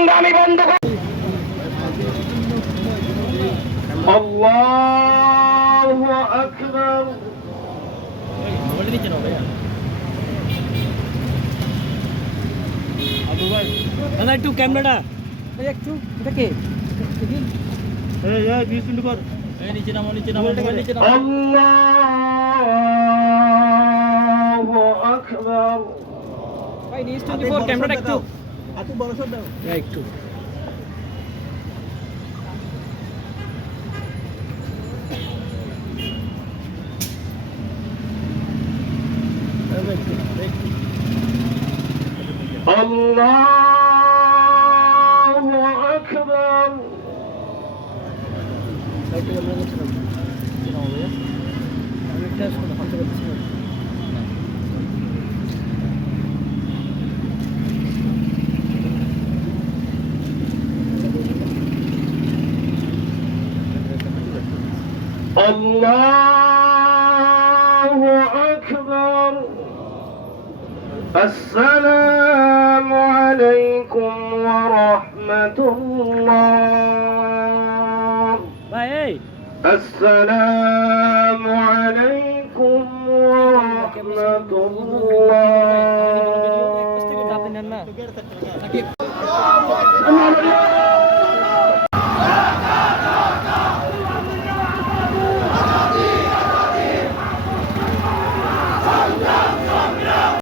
সংগ্রামী বন্ধুগণ, আল্লাহু আকবার। দাদা একটু ক্যামেরাটা একটু এটা কে নিচে নামো নিচে নামো নিচে নামো। আল্লাহু আকবার। ভাই নিউজ 24 ক্যামেরাটা একটু একটু বড় শট দাও একটু। আল্লাহু আকবার। الله أكبر. السلام عليكم ورحمة الله. السلام عليكم ورحمة الله.